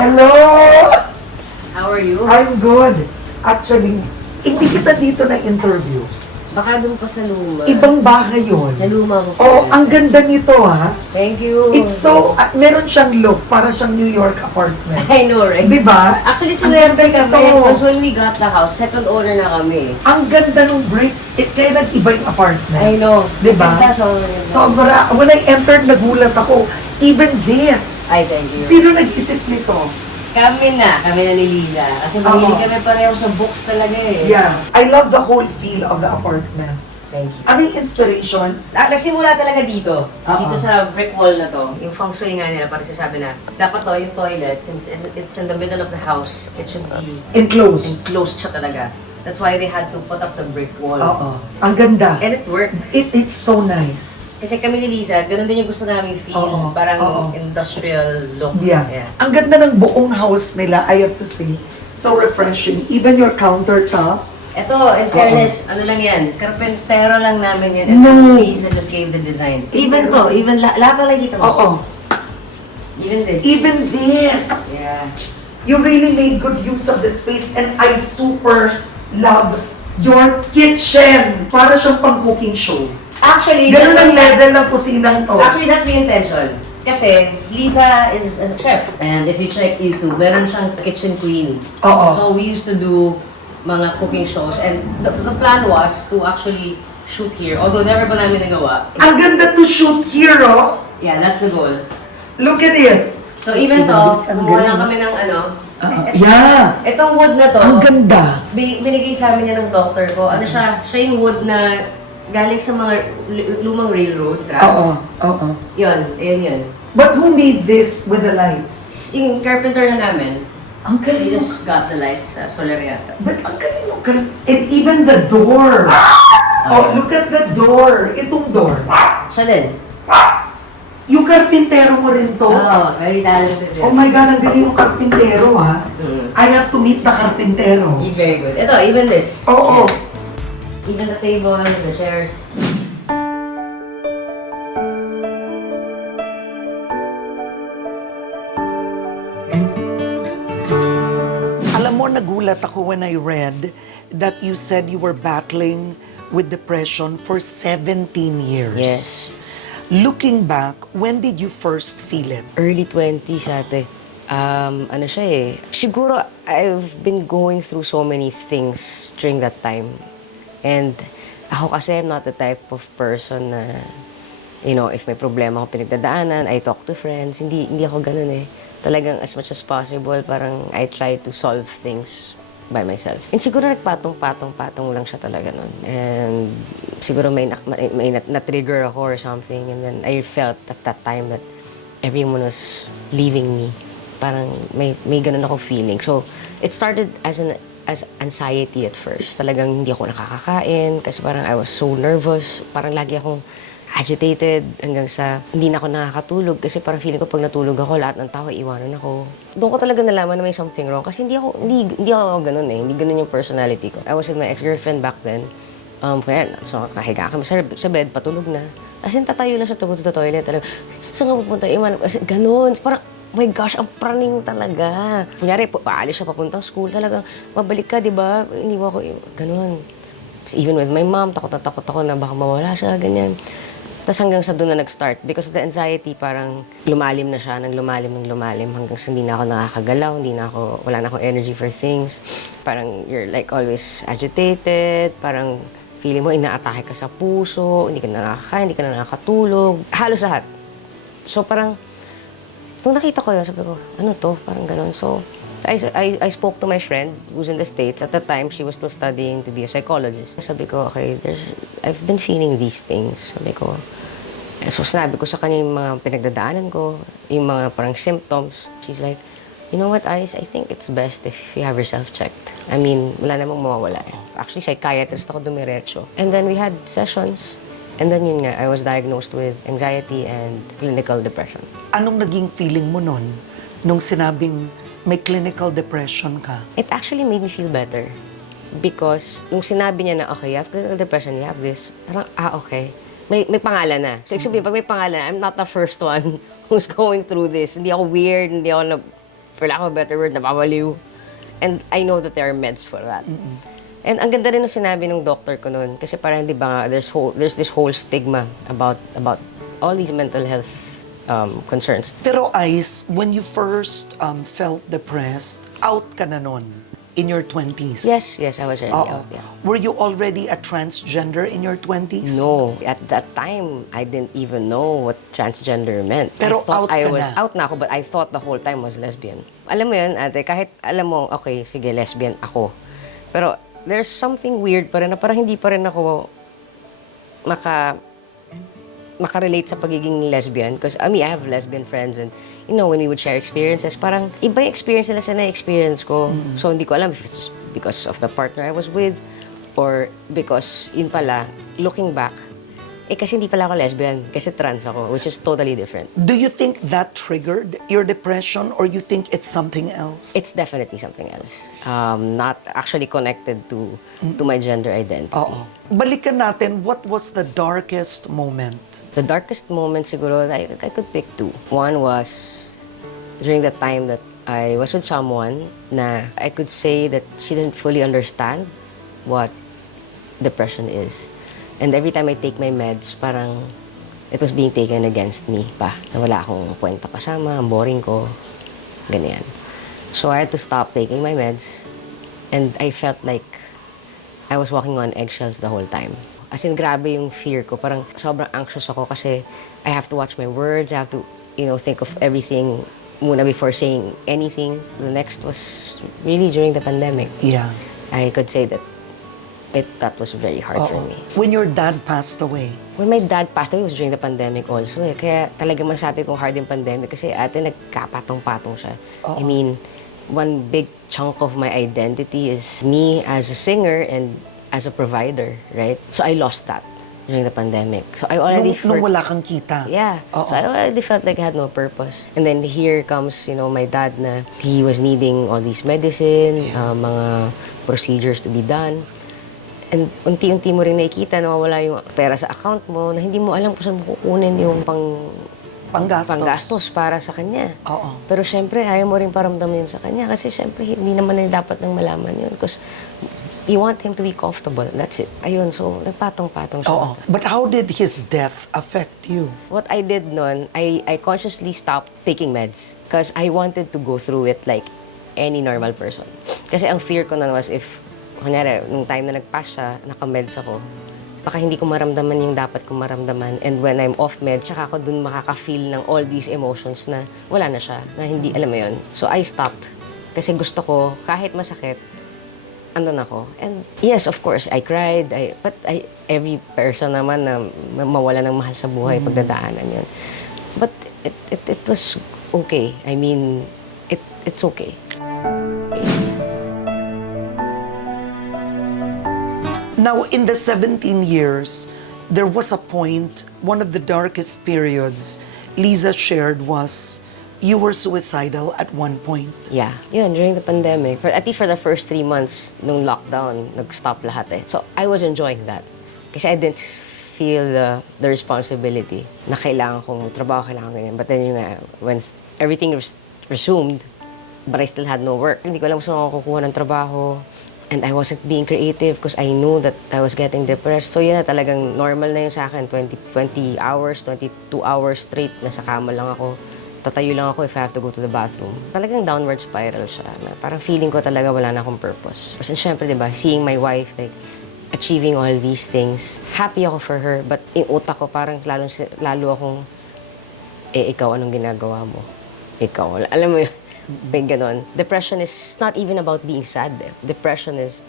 Hello! How are you? I'm good. Actually, hindi kita dito na interview. Baka doon pa sa luma. Ibang bahay yun. Sa luma ko. Oh, ang ganda nito ha. Thank you. It's so, meron siyang look, para siyang New York apartment. I know, right? Di ba? Actually, Ang swerte ganda kami. nito. Because when we got the house, second owner na kami. Ang ganda ng bricks. Kaya nag-iba yung apartment. I know. Di ba? Sobra. When I entered, nagulat ako. Even this. Ay, thank you. Sino nag-isip nito? Kami na ni Liza. Kasi mahilig kami pareho sa books talaga eh. Yeah. I love the whole feel of the apartment. Thank you. Ano yung inspiration? Nagsimula talaga dito. Oo. Dito sa brick wall na to. Yung feng shui nga nila, parang sasabi na, dapat to, yung toilet, since it's in the middle of the house, it should be Enclosed. enclosed siya talaga. That's why they had to put up the brick wall. Oo. Ang ganda. And it worked. It's so nice. Kasi kami ni Liza, ganun din yung gusto namin feel. Oo. Parang Oo. industrial look. Yeah. Ang ganda ng buong house nila, I have to say. So refreshing. Even your countertop. Ito, in fairness, ano lang yan, karpentero lang namin yan. And No. Liza just gave the design. Even to, even lahat na nakikita mo. Oo. Even this. Even this. Yeah. You really made good use of the space and I super love your kitchen. Para siyang pang-cooking show. Actually, Ganun ang that was- level ng kusinang to. Actually, that's the intention. Kasi Liza is a chef. And if you check YouTube, meron siyang kitchen queen. Oo. So we used to do mga cooking shows. And the plan was to actually shoot here. Although never pa namin nagawa. Ang ganda to shoot here, oh. Yeah, that's the goal. Look at it. So even to, Ang kumuha lang galing. kami ng ano. Yeah. Itong wood na to, Ang ganda. binigay sa amin yan ng doctor ko. Ano siya yung wood na galing sa mga lumang railroad Oo. tracks. Oo. Yun. But who made this with the lights? Yung carpenter na namin, Ang they galing. just got the lights sa Solariata. But ang galing. And even the door. Oh, look at the door. Itong door. Siya din. Yung karpintero mo rin to. Oh, very talented Oh din. my God, ang galing yung karpintero, ha? Mm. I have to meet the karpintero. He's very good. Ito, even this. Oo. Even the table, the chairs. Alam mo, nagulat ako when I read that you said you were battling with depression for 17 years. Yes. Looking back, when did you first feel it? Early 20s ate. Ano siya eh. Siguro, I've been going through so many things during that time. And ako kasi, I'm not the type of person na, you know, if may problema akong pinagdadaanan, I talk to friends. Hindi ako ganun eh. Talagang as much as possible, parang I try to solve things by myself. And siguro nagpatong-patong lang siya talaga nun. And siguro may na-trigger ako or something. And then I felt at that time that everyone was leaving me. Parang may ganun ako feeling. So it started as anxiety at first. Talagang hindi ako nakakakain kasi parang I was so nervous. Parang lagi akong agitated hanggang sa hindi na ako nakakatulog kasi parang feeling ko pag natulog ako, lahat ng tao iwanan ako. Doon ko talaga nalaman na may something wrong kasi hindi ako ganun eh. Hindi ganun yung personality ko. I was with my ex-girlfriend back then. Kaya, so kahiga kami sa bed, patulog na. As in, tatayo lang siya to go to the toilet. Talaga, saan ka pupunta? Iwanan. As in, ganun. Parang, oh my gosh, ang praning talaga. Kunyari, paalis siya papuntang school. Talagang, mabalik ka, di ba? Hindi mo ako, ganun. Even with my mom, takot ako na baka mawala siya, ganyan. Tapos hanggang sa doon na nag-start. Because the anxiety, parang lumalim na siya, nang lumalim hanggang sa hindi na ako nakakagalaw, wala na akong energy for things. Parang you're like always agitated, parang feeling mo inaatake ka sa puso, hindi ka na nakakain, hindi ka na nakakatulog. Halos lahat. So parang, nung nakita ko yun, sabi ko, ano to? Parang ganun. So, I spoke to my friend who's in the States. At the time, she was still studying to be a psychologist. Sabi ko, okay, I've been feeling these things. Sabi ko, so sinabi ko sa kanya yung mga pinagdadaanan ko, yung mga parang symptoms. She's like, you know what, Aiz, I think it's best if you have yourself checked. I mean, wala namang mawawala eh. Actually, psychiatrist ako dumiretso. And then we had sessions. And then yun nga, I was diagnosed with anxiety and clinical depression. Anong naging feeling mo nun nung sinabing may clinical depression ka? It actually made me feel better. Because nung sinabi niya na, okay, you have clinical depression, you have this, parang, okay. May pangalan na. So, sabihin, pag may pangalan, I'm not the first one who's going through this. Hindi ako weird, hindi ako for lack of a better word, nababaliw. And I know that there are meds for that. And ang ganda rin ng sinabi ng doctor ko noon kasi parang di ba nga, there's this whole stigma about all these mental health concerns. Pero Ice, when you first felt depressed, out ka na nun in your 20s? Yes, I was already Oo. out, yeah. Were you already a transgender in your 20s? No, at that time, I didn't even know what transgender meant. Pero I thought out I ka was na? out na ako, but I thought the whole time was lesbian. Alam mo yun, ate, kahit alam mo, okay, sige, lesbian ako. Pero there's something weird pa rin na parang hindi pa rin ako makarelate sa pagiging lesbian. Because, I mean, I have lesbian friends and, you know, when we would share experiences, parang iba yung experience nila sa na-experience ko. So, hindi ko alam if it's just because of the partner I was with or because, yun pala, looking back, kasi hindi pala ako lesbian, kasi trans ako, which is totally different. Do you think that triggered your depression or you think it's something else? It's definitely something else. Not actually connected to my gender identity. Oo. Balikan natin, what was the darkest moment? The darkest moment siguro, I could pick two. One was during the time that I was with someone na I could say that she didn't fully understand what depression is. And every time I take my meds, parang it was being taken against me pa. Na wala akong kwenta kasama, ang boring ko, ganyan. So I had to stop taking my meds and I felt like I was walking on eggshells the whole time. As in, grabe yung fear ko. Parang sobrang anxious ako kasi I have to watch my words, I have to, you know, think of everything muna before saying anything. The next was really during the pandemic. Yeah. I could say that that was very hard for me. When your dad passed away? When my dad passed away, it was during the pandemic also. Kaya talaga masabi kong hard yung pandemic kasi ate nagkapatong-patong siya. I mean, one big chunk of my identity is me as a singer and as a provider, right? So I lost that during the pandemic. So I already Nung wala kang kita? Yeah. So I already felt like I had no purpose. And then here comes, you know, my dad na he was needing all these medicine, mga procedures to be done. And unti-unti mo rin nakikita na mawala yung pera sa account mo na hindi mo alam kung saan mo kukunin yung panggastos para sa kanya. Oo. Pero syempre, ayaw mo rin paramdaman yun sa kanya kasi syempre, hindi naman na dapat nang malaman yun. Because you want him to be comfortable. That's it. Ayun, so nagpatong-patong siya. Oo. But how did his death affect you? What I did nun, I consciously stopped taking meds because I wanted to go through it like any normal person. Kasi ang fear ko nun was if kunyari, nung time na nag-pass siya, naka-meds ako, baka hindi ko maramdaman yung dapat ko maramdaman. And when I'm off med, tsaka ako dun makaka-feel ng all these emotions na wala na siya, na hindi, alam mo yun. So I stopped. Kasi gusto ko, kahit masakit, andun ako. And yes, of course, I cried. But every person naman na mawala ng mahal sa buhay, pagdadaanan yun. But it was okay. I mean, it's okay. Now, in the 17 years, there was a point, one of the darkest periods Liza shared was you were suicidal at one point. Yeah. Yun, during the pandemic, at least for the first 3 months nung lockdown, nag-stop lahat eh. So, I was enjoying that. Kasi I didn't feel the responsibility na kailangan kong trabaho, kailangan ganyan. But then yun nga, when everything resumed, but I still had no work. Hindi ko alam kung saan ako kukuha ng trabaho. And I wasn't being creative because I knew that I was getting depressed. So yun na talagang normal na yun sa akin. 20 hours, 22 hours straight, nasa kama lang ako. Tatayo lang ako if I have to go to the bathroom. Talagang downward spiral siya. Na parang feeling ko talaga wala na akong purpose. Kasi syempre, di ba, seeing my wife, like, achieving all these things, happy ako for her. But yung utak ko, parang lalo akong, ikaw, anong ginagawa mo? Ikaw, alam mo yun. May ganon. Depression is not even about being sad. Depression is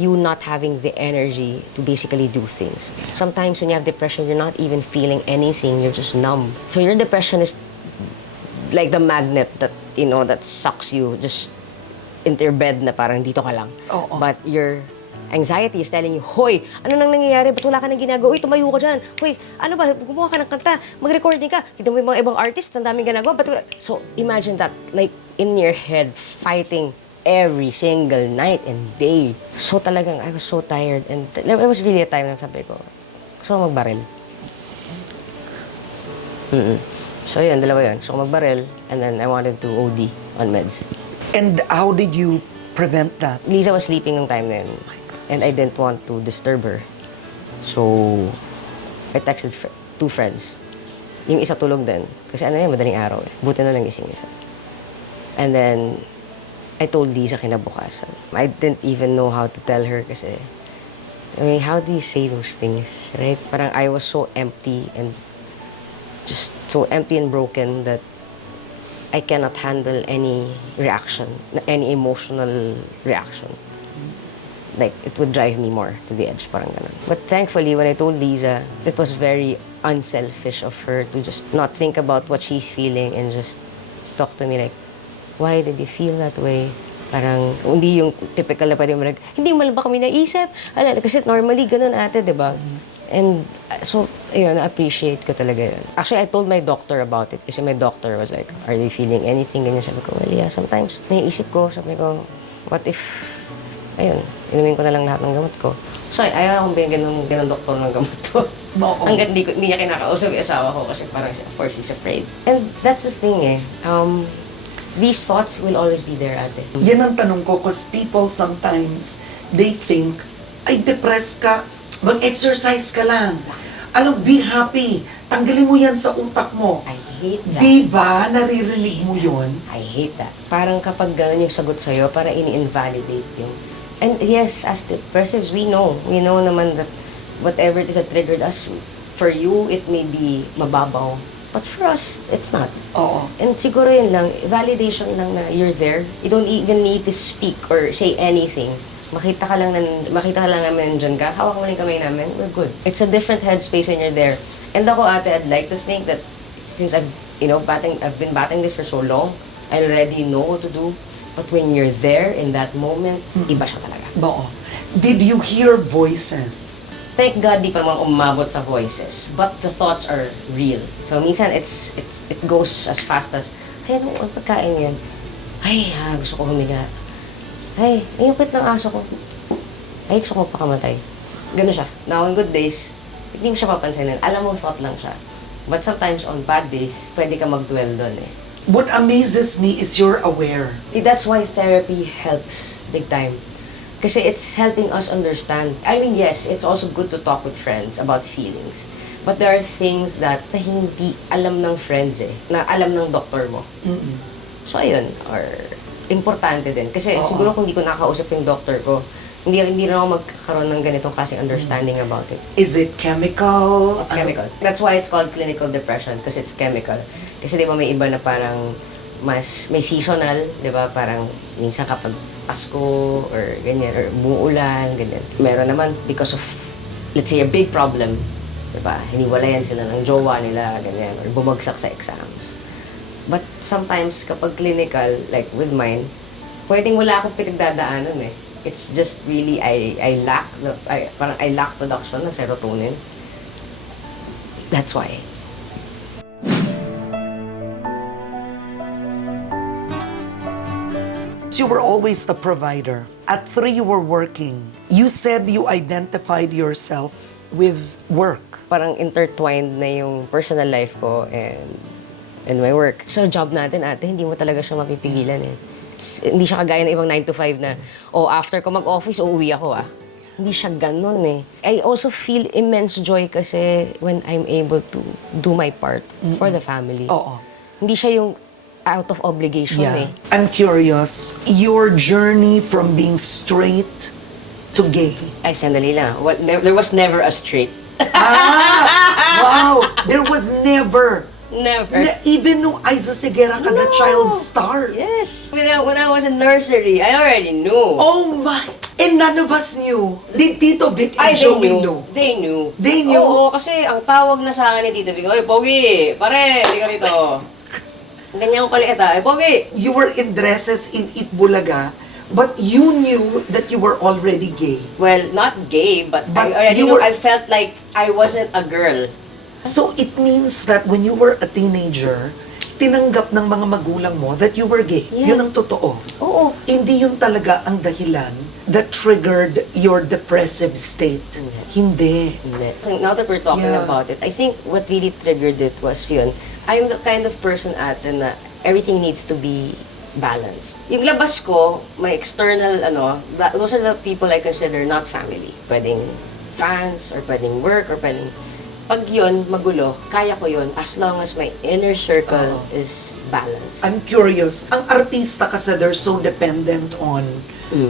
you not having the energy to basically do things. Sometimes when you have depression, you're not even feeling anything. You're just numb. So your depression is like the magnet that, you know, that sucks you just into your bed na parang dito ka lang. But your anxiety is telling you, hoy, ano nang nangyayari? Ba't wala ka nang ginagawa? Uy, tumayo ka dyan. Hoy, ano ba? Gumawa ka ng kanta. Mag-recording ka. Kita mo yung mga ibang artists, ang daming ginagawa. So, imagine that, like, in your head, fighting every single night and day. So talagang, I was so tired. And it was really a time na sabi ko, gusto ko magbaril. So yun, dalawa yun. So magbaril, and then I wanted to OD on meds. And how did you prevent that? Liza was sleeping ng time na yun. And I didn't want to disturb her. So, I texted two friends. Yung isa tulog din. Kasi ano yun, madaling araw eh. Buti na lang gising isa. And then, I told Liza kinabukasan. I didn't even know how to tell her kasi, I mean, how do you say those things, right? Parang I was so empty and just so empty and broken that I cannot handle any reaction, any emotional reaction. Like, it would drive me more to the edge, parang ganun. But thankfully, when I told Liza, it was very unselfish of her to just not think about what she's feeling and just talk to me like, why did you feel that way? Parang, hindi yung typical na pwede mo like, hindi mo ba kami naisip? Kasi normally, ganun ate, di ba? And so, ayun, na-appreciate ko talaga yun. Actually, I told my doctor about it kasi my doctor was like, are you feeling anything? Ganyan, sabi ko, well, yeah, sometimes. Naiisip ko, sabi ko, what if, ayun, inumin ko na lang lahat ng gamot ko. So, ayaw akong bigyan ng doktor ng gamot ko. Hanggang hindi niya kinakausap yung asawa ko kasi parang, of course, she's afraid. And that's the thing eh. These thoughts will always be there, ate. Yan ang tanong ko because people sometimes, they think, ay, depressed ka, mag-exercise ka lang. Alam, be happy. Tanggalin mo yan sa utak mo. I hate that. Diba? Naririnig mo yun? I hate that. Parang kapag gano'n yung sagot sa'yo, para ini-invalidate yung... And yes, as depressives, we know. We know naman that whatever it is that triggered us, for you, it may be mababaw. But for us, it's not. Oo. And siguro yun lang, validation lang na you're there. You don't even need to speak or say anything. Makita ka lang namin dyan ka, hawak mo lang yung kamay namin, we're good. It's a different headspace when you're there. And ako ate, I'd like to think that since I've been batting this for so long, I already know what to do. But when you're there in that moment, iba siya talaga. Oo. Did you hear voices? Thank God, di pa naman umabot sa voices. But the thoughts are real. So, minsan, it goes as fast as, ay, ano pagkain yun? Ay, gusto ko humiga. Ay, yung pet ng aso ko. Ay, gusto ko pakamatay. Ganun siya. Now, on good days, hindi mo siya papansinin. Alam mo, thought lang siya. But sometimes, on bad days, pwede ka mag-dwell doon eh. What amazes me is you're aware. That's why therapy helps big time. Kasi it's helping us understand. I mean, yes, it's also good to talk with friends about feelings. But there are things that sa hindi alam ng friends eh, na alam ng doktor mo. Mm-mm. So, ayun, or importante din. Kasi Oo. siguro kung di ko nakausap yung doktor ko, hindi rin ako magkaroon ng ganitong klaseng understanding about it. Is it chemical? It's chemical. That's why it's called clinical depression, because it's chemical. Kasi di ba may iba na parang may seasonal, di ba? Parang minsan kapag Pasko or ganyan, or umuulan, ganyan. Meron naman because of, let's say, a big problem, di ba? Hiniwalayan sila ng jowa nila, ganyan, or bumagsak sa exams. But sometimes, kapag clinical, like with mine, pwedeng wala akong pinagdadaanan eh. It's just really, I lack production ng serotonin. That's why. You were always the provider. At 3, you were working. You said you identified yourself with work. Parang intertwined na yung personal life ko and my work. So job natin ate, hindi mo talaga siya mapipigilan eh. Hindi siya kagaya ng ibang 9 to 5 na, after ko mag-office, uuwi ako ah. Hindi siya ganun eh. I also feel immense joy kasi when I'm able to do my part for the family. Oo. Hindi siya yung out of obligation eh. I'm curious, your journey from being straight to gay. Ay, sandali lang. There was never a straight. Wow! There was never. Never. Even nung Aiza Seguerra ka, the child star. Yes. When I was in nursery, I already knew. Oh my! And none of us knew. Did Tito Vic and Ay, Joey know? They knew. They knew? Oo, kasi ang tawag na sa akin ni Tito Vic, oy, Pogi, pare, hindi ka rito. Ganyan ko pala ita, Pogi. You were in dresses in Itbulaga, but you knew that you were already gay. Well, not gay, but I But already you knew, were- I felt like I wasn't a girl. So it means that when you were a teenager, tinanggap ng mga magulang mo that you were gay. Yeah. Yun ang totoo. Oo. Hindi yun talaga ang dahilan that triggered your depressive state? Hindi. Now that we're talking Yeah. about it, I think what really triggered it was yun. I'm the kind of person na everything needs to be balanced. Yung labas ko, my external, those are the people I consider not family. Pwedeng fans, or pwedeng work, or pwedeng... Pag yun, magulo, kaya ko yun as long as my inner circle is balanced. I'm curious, ang artista kasi they're so dependent on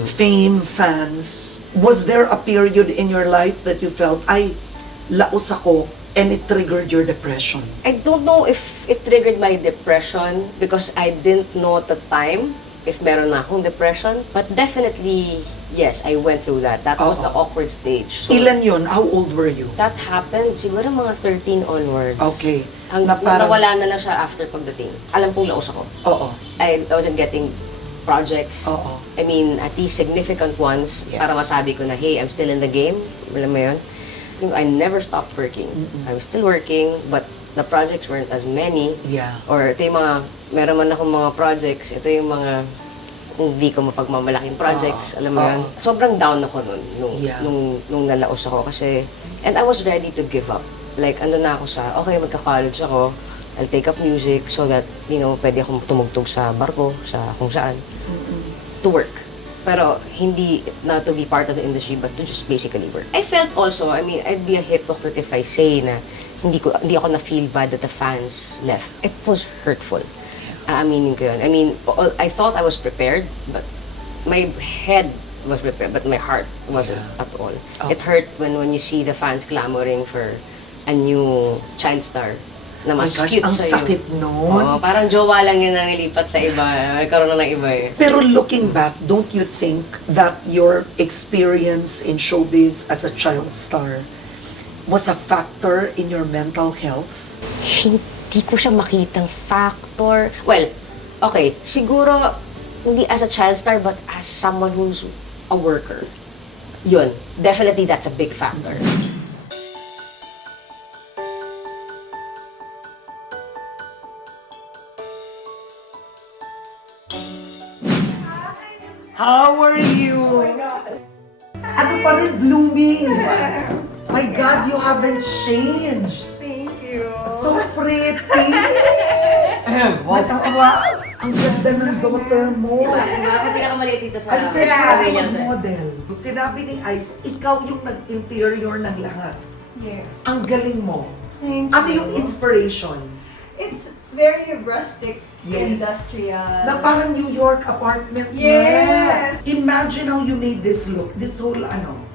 fame, fans. Was there a period in your life that you felt, ay, laos ako, and it triggered your depression? I don't know if it triggered my depression because I didn't know at the time if meron na akong depression. But definitely, yes, I went through that. That was the awkward stage. So, Ilan yun? How old were you? that happened siguro mga 13 onwards. Okay. Nawala na siya after pagdating. Alam kong laos ako. Oo. I wasn't getting projects. Oo. I mean, at least significant ones para masabi ko na, hey, I'm still in the game. Alam mo yun? I never stopped working. I was still working, but the projects weren't as many. Yeah. Or ito yung mga, meron man akong mga projects, ito yung mga hindi ko mapagmamalaking projects, alam mo yun. Sobrang down ako nun, nung nalaos ako kasi, and I was ready to give up. Like, ando na ako sa, okay, magka-college ako, I'll take up music so that, pwede akong tumugtog sa barko, sa kung saan, to work. Pero hindi na to be part of the industry, but to just basically work. I felt also, I mean, I'd be a hypocrite if I say na hindi ako na-feel bad that the fans left. It was hurtful. Aaminin ko yun. I mean, I thought I was prepared, but my head was prepared, but my heart wasn't at all. It hurt when you see the fans clamoring for a new child star na mas My gosh, cute ang sa'yo. sakit nun. Oo, parang jowa lang yun na nilipat sa iba. Nagkaroon na ng iba eh. Pero looking back, don't you think that your experience in showbiz as a child star was a factor in your mental health? Hindi ko siya makitang factor. Well, okay, siguro hindi as a child star but as someone who's a worker. Yun, definitely that's a big factor. How are you? Oh my God. Ano pa rin, blooming? My God, you haven't changed. Thank you. So pretty. Wow. Ang ganda ng daughter mo. Ako pinakamaliit dito sa I said, pamilya. model. Sinabi ni Ice, ikaw yung nag-interior ng lahat. Yes. Ang galing mo. Thank Ano you. yung inspiration? It's very rustic, Yes. industrial. Na parang New York apartment na. Yes. Imagine how you made this look, this whole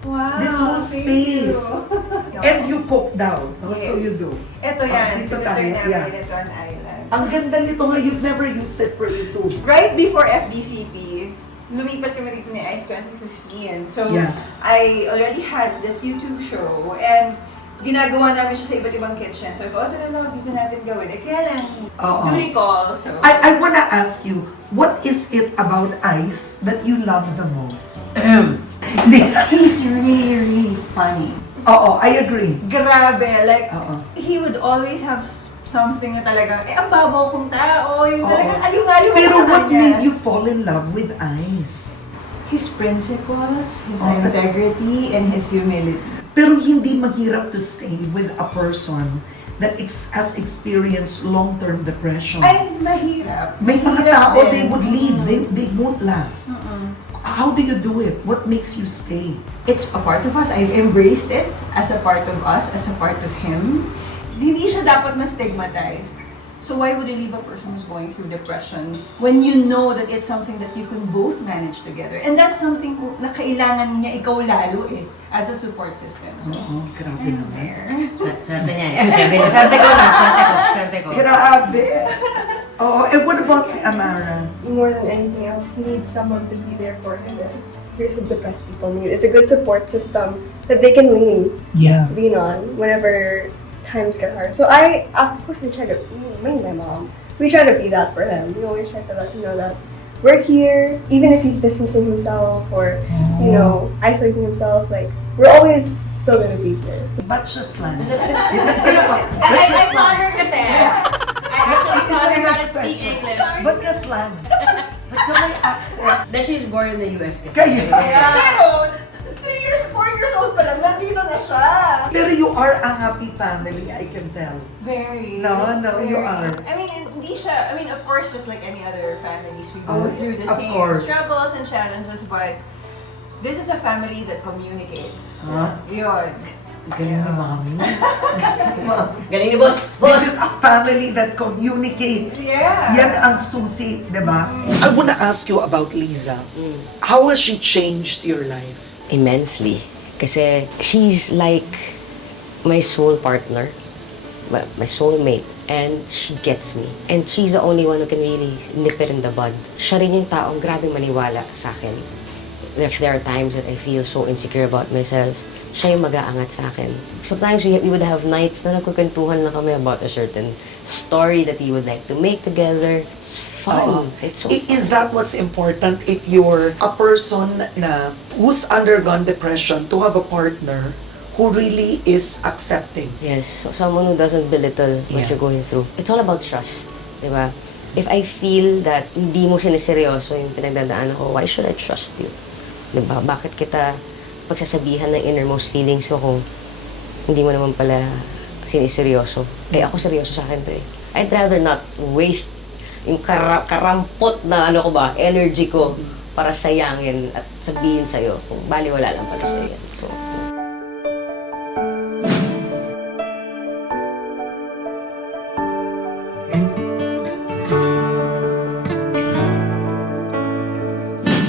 Wow, this whole thank space. you. And you cook down. So Yes. you do. Ito yan. Dito Ito tayo. namin Yeah. ito an island. Ang ganda nito nga, you've never used it for YouTube. Right before FDCP, lumipat kami dito ni Ice 2015. So, Yeah. I already had this YouTube show and ginagawa namin siya sa iba't ibang kitchen. So, ito na lang, dito natin gawin. Eh, kaya lang, Oo. do recall. So, I wanna ask you, what is it about Ice that you love the most? he's really, really funny. Oo, I agree. Grabe, like, Oo. he would always have something na talagang, ang babaw kong tao, yung Oo. talagang aliw-aliw ako Pero sa what kanya. made you fall in love with Ice? His principles, his Oh. integrity, and his humility. Pero hindi mahirap to stay with a person that has experienced long-term depression. Ay, mahirap. May mga Mahirap tao, din. they would leave, they won't last. Mm-mm. How do you do it? What makes you stay? It's a part of us. I've embraced it as a part of us, as a part of him. Hindi siya dapat ma-stigmatized. So why would you leave a person who's going through depression when you know that it's something that you can both manage together? And that's something na kailangan niya ikaw lalo as a support system. So, Oo, grabe I'm naman. there. Swerte niya eh. Swerte ko. Grabe! Oh, and what about si Amara? More than anything else, he needs someone to be there for him. And because of depressed people need. It's a good support system that they can Yeah. lean on whenever times get hard. So of course, I try to, me and my mom, we try to be that for him. We always try to let him know that we're here, even if he's distancing himself or, isolating himself, like, we're always still gonna be here. Ba't siya slang? I taught her kasi. I actually taught her how to speak English. Ba't ka slang? Ba't Yung may accent. That she's born in the US kasi. Kaya. Pero, 4 years old pa lang, nandito na siya. Pero you are a happy family, I can tell. Very. No, very. you are. I mean, hindi siya, of course, just like any other families, we go Oh, through the of same course. struggles and challenges, but this is a family that communicates. Huh? Yun. Galing ni Mami. Galing ni boss! This is a family that communicates. Yeah. Yan ang susi, di ba? I wanna ask you about Liza. How has she changed your life? Immensely. Kasi she's like my soul partner, my soulmate, and she gets me. And she's the only one who can really nip it in the bud. Siya rin yung taong grabing maniwala sa akin. If there are times that I feel so insecure about myself, siya yung mag-aangat sa akin. Sometimes we would have nights na nagkukentuhan lang kami about a certain story that we would like to make together. It's fun. It's so Is that what's important if you're a person na who's undergone depression to have a partner who really is accepting? Yes, so someone who doesn't belittle what Yeah. you're going through. It's all about trust, di ba? If I feel that hindi mo siniseryoso yung pinagdadaanan ko, why should I trust you? Di ba? Bakit kita pagsasabihan ng innermost feelings ko kung hindi mo naman pala siniseryoso? Eh, ako seryoso sa akin to eh. I'd rather not waste yung karampot na ano ko ba, energy ko para sayangin at sabihin sa'yo kung baliwala lang pala sa'yo yan. So,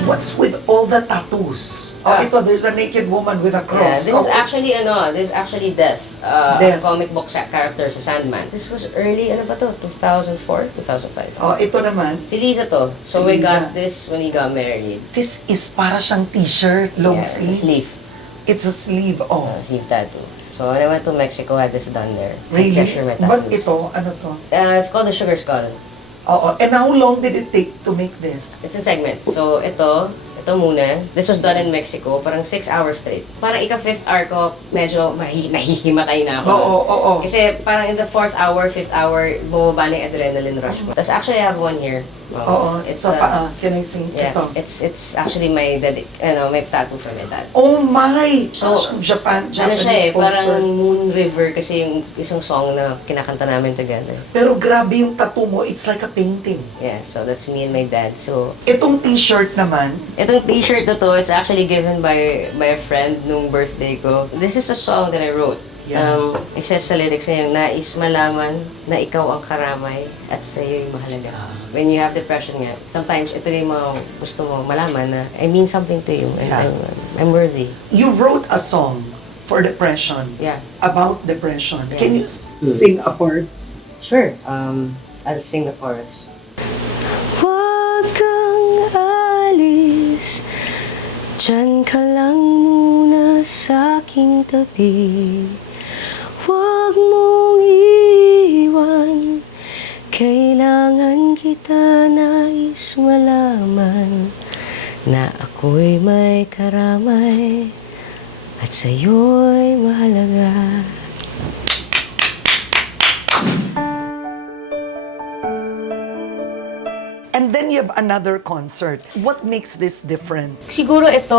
What's with all the tattoos? Ito, there's a naked woman with a yeah, cross. this is actually this is actually Death, Death. a comic book character sa Sandman. This was early, ano ba to? 2004, 2005. Ito naman. Si Liza to. So Si we Liza. got this when he got married. This is para siyang t-shirt, long Yeah, it's a sleeves. sleeve. It's a sleeve, Sleeve tattoo. So when I went to Mexico, I had this done there. I Really? treasure my tattoos. But ito, ano to? It's called the Sugar Skull. And how long did it take to make this? It's in segments. So ito muna. This was done in Mexico. Parang 6 hours straight. Parang ika-fifth hour ko, medyo nahihimatay na ako. Oo. Kasi parang in the 4th hour, 5th hour, bumaba na yung adrenaline rush mo. Tapos actually, I have one here. Oo. It's Sa paa. Can I see? Yeah, Ito. it's actually my my tattoo from my dad. Oh my! So, Japan, Ano siya Japanese parang poster. Moon River kasi yung isang song na kinakanta namin together. Pero grabe yung tattoo mo. It's like a painting. Yeah, so that's me and my dad. So, Itong t-shirt naman, itong t-shirt na to, it's actually given by a friend nung birthday ko. This is a song that I wrote. Yeah. It says sa lyrics na yun, nais malaman na ikaw ang karamay at sa'yo yung mahalaga. When you have depression nga, sometimes ito yung mga gusto mo malaman na I mean something to you and Yeah. I'm worthy. you wrote a song for depression. Yeah. About depression. Yeah. Can you sing a part? Sure. I'll sing the chorus. Huwag kang alis, diyan ka lang muna sa aking tabi. Huwag mong iwan, kailangan kita nais malaman na ako'y may karamay at sa'yo'y mahalaga. And then you have another concert. What makes this different? Siguro ito,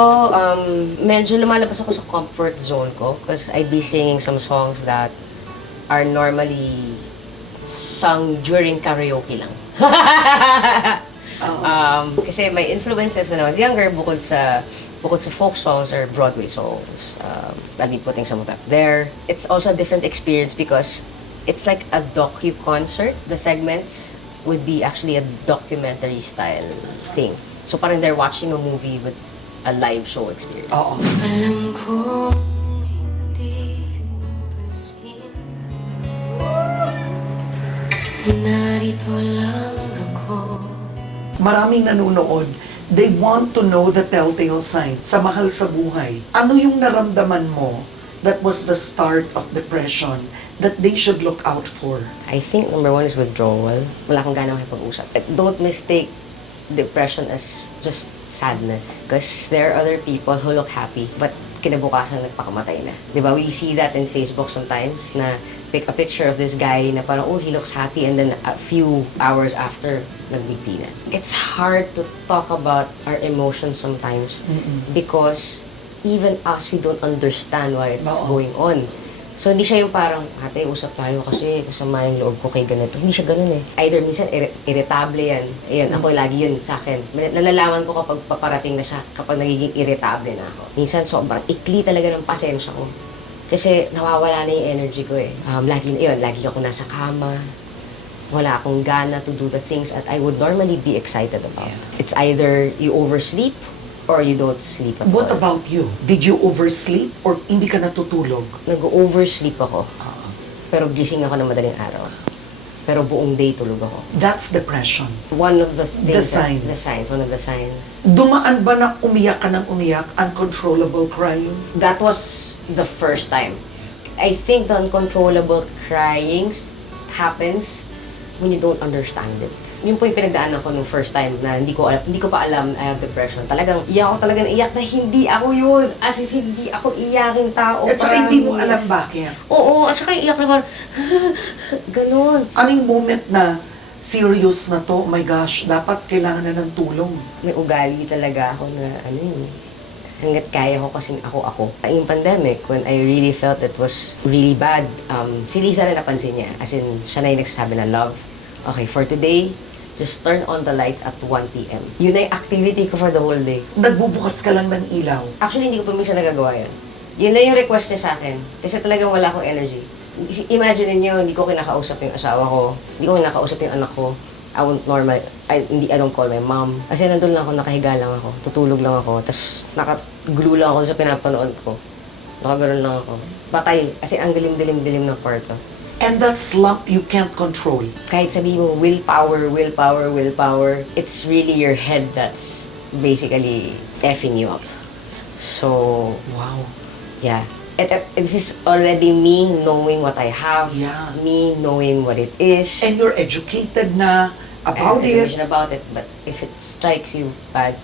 medyo lumalabas ako sa comfort zone ko because I'd be singing some songs that are normally sung during karaoke lang. Kasi my influences when I was younger, bukod sa folk songs or Broadway songs, I'll be putting some of that there. It's also a different experience because it's like a docu-concert. The segments would be actually a documentary style thing. So parang they're watching a movie with a live show experience. Oo. Alam kong hindi mo pansin, narito lang ako. Maraming nanonood. They want to know the telltale signs sa mahal sa buhay. Ano yung naramdaman mo that was the start of depression that they should look out for? I think number one is withdrawal. Wala kang gana makipag-usap. Don't mistake depression as just sadness. Because there are other people who look happy, but kinabukasan nagpakamatay na. Di ba? We see that in Facebook sometimes na pick a picture of this guy na parang, oh, he looks happy, and then a few hours after, nagbigti na. It's hard to talk about our emotions sometimes because even us, we don't understand why it's going on. So, hindi siya yung parang, ate, usap tayo kasi masama yung loob ko kay ganito. Hindi siya ganun eh. Either minsan, irritable yan. Ayun, ako lagi yun sa akin. Nalalaman ko kapag paparating na siya, kapag nagiging irritable na ako. Minsan, sobrang ikli talaga ng pasensya ko. Kasi nawawala na yung energy ko eh. Lagi ako nasa kama. Wala akong gana to do the things that I would normally be excited about. It's either you oversleep or you don't sleep at What all. about you? Did you oversleep or hindi ka natutulog? Nag-oversleep ako. Pero gising ako ng madaling araw. Pero buong day tulog ako. That's depression. One of the things The signs. one of the signs. Dumaan ba na umiyak ka ng umiyak? Uncontrollable crying? That was the first time. I think the uncontrollable crying happens when you don't understand it. Yun po yung pinagdaanan ko nung first time na hindi ko pa alam I have depression. Talagang iyak ako talaga na iyak na hindi ako yun. As if hindi ako iyaking tao. At saka hindi mo alam bakit. Oo, at saka iyak na parang ganon. Anong moment na serious na to? Oh my gosh, dapat kailangan na ng tulong. May ugali talaga ako na hanggat kaya ko kasing ako. Yung pandemic, when I really felt it was really bad, si Lisa na napansin niya. As in, siya na yung nagsasabi na, love, okay, for today, just turn on the lights at 1 p.m. Yun na yung activity ko for the whole day. Nagbubukas ka lang ng ilaw. Actually, hindi ko pa minsan nagagawa yun. Yun na yung request niya sa akin. Kasi talagang wala akong energy. Imagine niyo, hindi ko kinakausap yung asawa ko. Hindi ko kinakausap yung anak ko. I don't call my mom. Kasi nandun lang ako, nakahiga lang ako. Tutulog lang ako. Tapos nakaglue lang ako sa pinapanood ko. Nakagaroon lang ako. Patay. Kasi ang dilim-dilim-dilim ng kwarto. And that slump you can't control. Kahit sabihin mo, willpower, it's really your head that's basically effing you up. So, Wow. yeah. This is already me knowing what I have, Yeah. me knowing what it is. And you're educated na about and it. information about it, but if it strikes you bad,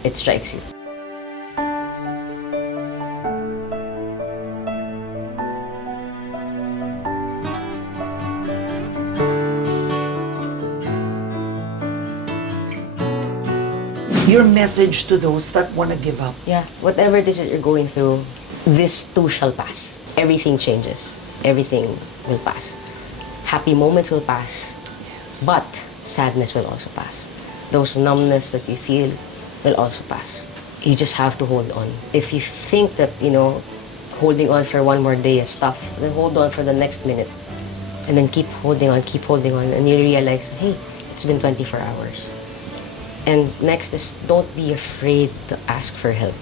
it strikes you. Your message to those that wanna give up. Yeah, whatever it is that you're going through, this too shall pass. Everything changes. Everything will pass. Happy moments will pass, but sadness will also pass. Those numbness that you feel will also pass. You just have to hold on. If you think that, holding on for one more day is tough, then hold on for the next minute. And then keep holding on, and you realize, hey, it's been 24 hours. And next is, don't be afraid to ask for help.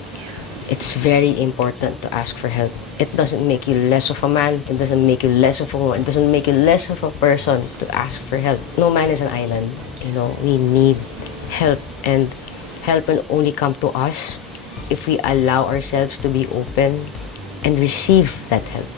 It's very important to ask for help. It doesn't make you less of a man. It doesn't make you less of a woman. It doesn't make you less of a person to ask for help. No man is an island. We need help. And help will only come to us if we allow ourselves to be open and receive that help.